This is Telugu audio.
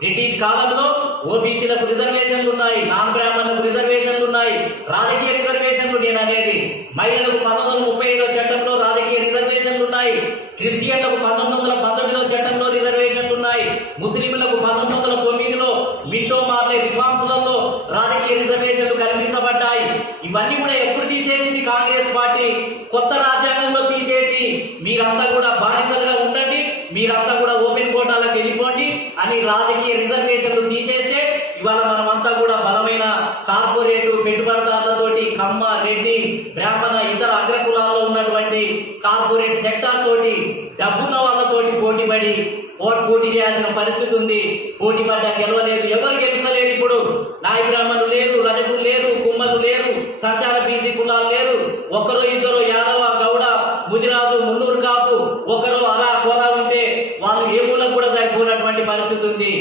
బ్రిటిష్ కాలంలో ఓబీసీలకు రిజర్వేషన్లు ఉన్నాయి నాన్ బ్రాహ్మణులకు రిజర్వేషన్లు ఉన్నాయి రాజకీయ రిజర్వేషన్లు నేను అనేది మహిళలకు పంతొమ్మిది వందల ముప్పై ఐదో చట్టంలో రాజకీయ రిజర్వేషన్లు ఉన్నాయి క్రిస్టియన్లకు పంతొమ్మిది వందల పంతొమ్మిదో చట్టంలో రిజర్వేషన్లు ఉన్నాయి ముస్లింలకు పంతొమ్మిది వందల తొమ్మిదిలో మిట్టో మార్లే రిఫార్మ్స్లలో రాజకీయ రిజర్వేషన్లు కల్పించబడ్డాయి. ఇవన్నీ కూడా ఎప్పుడు తీసేసింది కాంగ్రెస్ పార్టీ? కొత్త రాజ్యాంగంలో తీసేసి మీరంతా కూడా బానిసలుగా ఉండండి మీరంతా కూడా అని రాజకీయ రిజర్వేషన్లు తీసేస్తే ఇవాళ మనమంతా కూడా బలమైన కార్పొరేట్ పెట్టుబడిదారులతోటి కమ్మ రెడ్డి బ్రాహ్మణ ఇతర అగ్రకులాల్లో ఉన్నటువంటి కార్పొరేట్ సెక్టార్ తోటి డబ్బున్న వాళ్ళతోటి పోటీపడి ఓట్ పోటీ చేయాల్సిన పరిస్థితి ఉంది. పోటీ పడ్డా గెలవలేదు. ఎవరు గెలుస్తలేరు ఇప్పుడు? నాయ బ్రాహ్మణులు లేరు రజకులు లేరు కుమ్మలు లేరు సంచార బీసీ కులాలు లేరు. ఒకరు ఇద్దరు యాదవ గౌడ ముదిరాజు మున్నూరు కాపు ఒకరు అలా కోలా ఉంటే వాళ్ళు ఏమో మూలకు పరిస్థితి ఉంది.